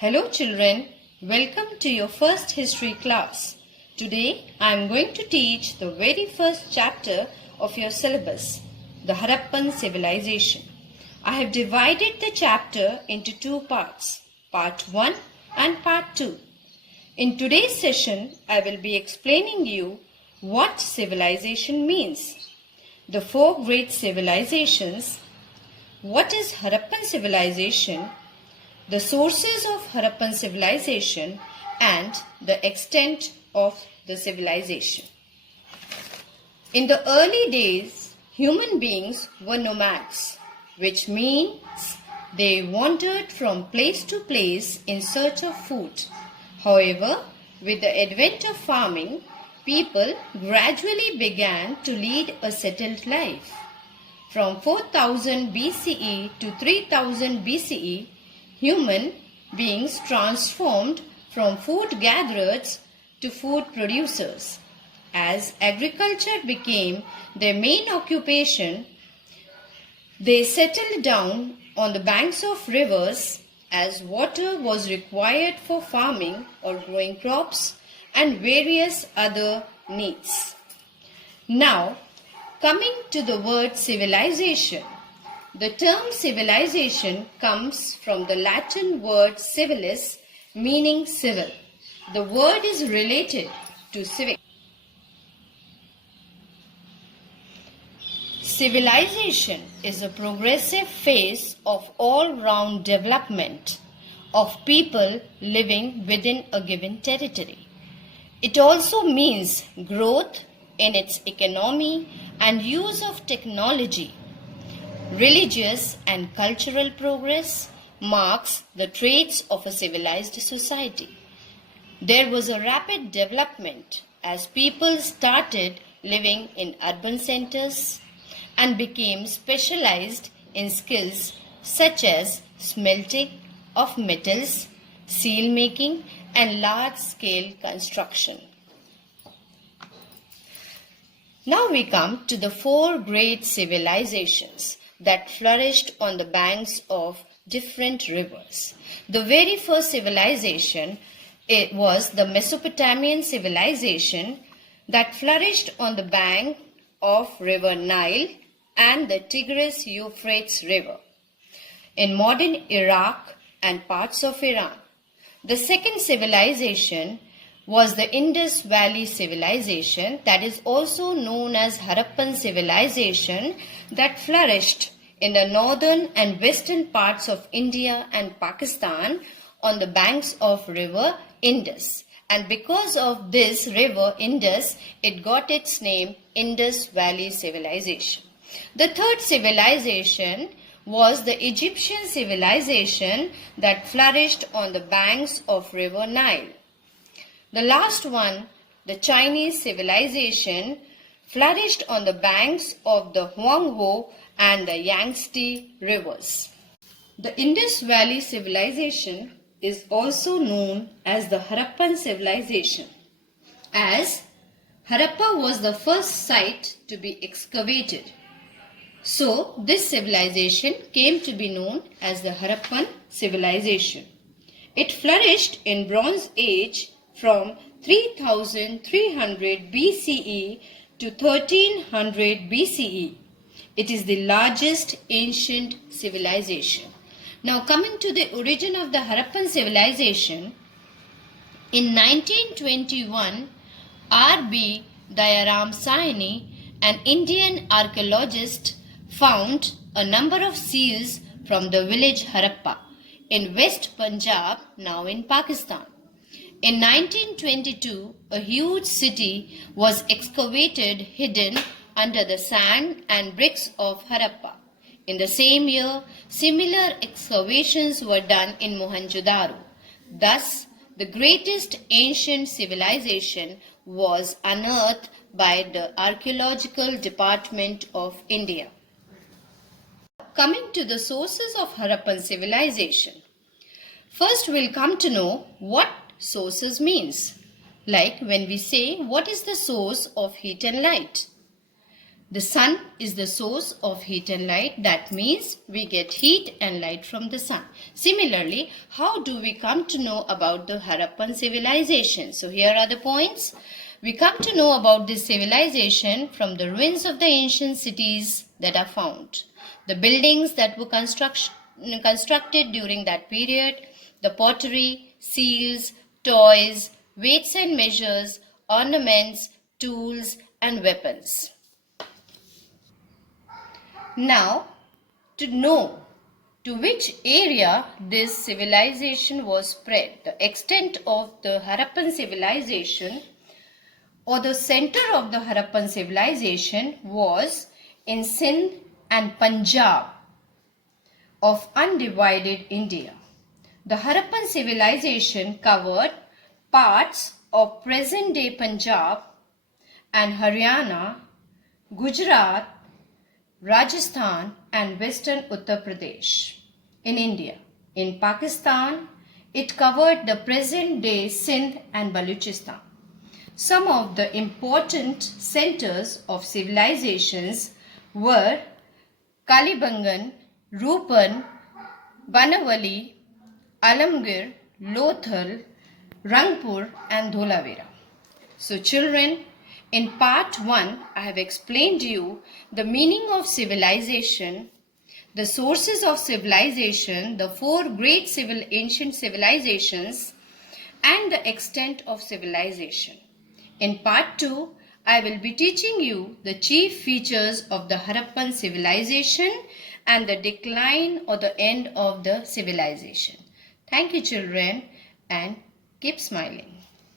Hello children, welcome to your first history class. Today I am going to teach the very first chapter of your syllabus, the Harappan Civilization. I have divided the chapter into two parts, part 1 and part 2. In today's session, I will be explaining you what civilization means, the four great civilizations, what is Harappan civilization, the sources of Harappan civilization and the extent of the civilization. In the early days, human beings were nomads, which means they wandered from place to place in search of food. However, with the advent of farming, people gradually began to lead a settled life. From 4000 BCE to 3000 BCE, human beings transformed from food gatherers to food producers. As agriculture became their main occupation, they settled down on the banks of rivers as water was required for farming or growing crops and various other needs. Now, coming to the word civilization. The term civilization comes from the Latin word civilis, meaning civil. The word is related to civic. Civilization is a progressive phase of all-round development of people living within a given territory. It also means growth in its economy and use of technology. Religious and cultural progress marks the traits of a civilized society. There was a rapid development as people started living in urban centers and became specialized in skills such as smelting of metals, seal making, and large-scale construction. Now we come to the four great civilizations that flourished on the banks of different rivers. The very first civilization was the Mesopotamian civilization that flourished on the bank of river Nile and the Tigris-Euphrates river in modern Iraq and parts of Iran. The second civilization was the Indus Valley civilization, that is also known as Harappan civilization, that flourished in the northern and western parts of India and Pakistan on the banks of river Indus. And because of this river Indus, it got its name Indus Valley civilization. The third civilization was the Egyptian civilization that flourished on the banks of river Nile. The last one, the Chinese civilization, flourished on the banks of the Huanghe and the Yangtze rivers. The Indus Valley civilization is also known as the Harappan civilization, as Harappa was the first site to be excavated. So, this civilization came to be known as the Harappan civilization. It flourished in Bronze Age from 3300 BCE to 1300 BCE. It is the largest ancient civilization. Now coming to the origin of the Harappan civilization, in 1921, R.B. Dayaram Saini, an Indian archaeologist, found a number of seals from the village Harappa in West Punjab, now in Pakistan. In 1922, a huge city was excavated hidden under the sand and bricks of Harappa. In the same year, similar excavations were done in Mohenjo-daro. Thus, the greatest ancient civilization was unearthed by the Archaeological Department of India. Coming to the sources of Harappan civilization. First, we'll come to know what sources means. Like when we say, what is the source of heat and light? The sun is the source of heat and light. That means we get heat and light from the sun. Similarly, how do we come to know about the Harappan civilization? So here are the points. We come to know about this civilization from the ruins of the ancient cities that are found, the buildings that were constructed during that period, the pottery, seals, toys, weights and measures, ornaments, tools, and weapons. Now, to know to which area this civilization was spread, the extent of the Harappan civilization or the center of the Harappan civilization was in Sindh and Punjab of undivided India. The Harappan civilization covered parts of present-day Punjab and Haryana, Gujarat, Rajasthan and western Uttar Pradesh in India. In Pakistan, it covered the present-day Sindh and Baluchistan. Some of the important centers of civilizations were Kalibangan, Rupan, Banavali, Alamgir, Lothal, Rangpur and Dholavira. So children, in part 1, I have explained to you the meaning of civilization, the sources of civilization, the 4 great ancient civilizations, and the extent of civilization. In part 2, I will be teaching you the chief features of the Harappan civilization and the decline or the end of the civilization. Thank you children and keep smiling.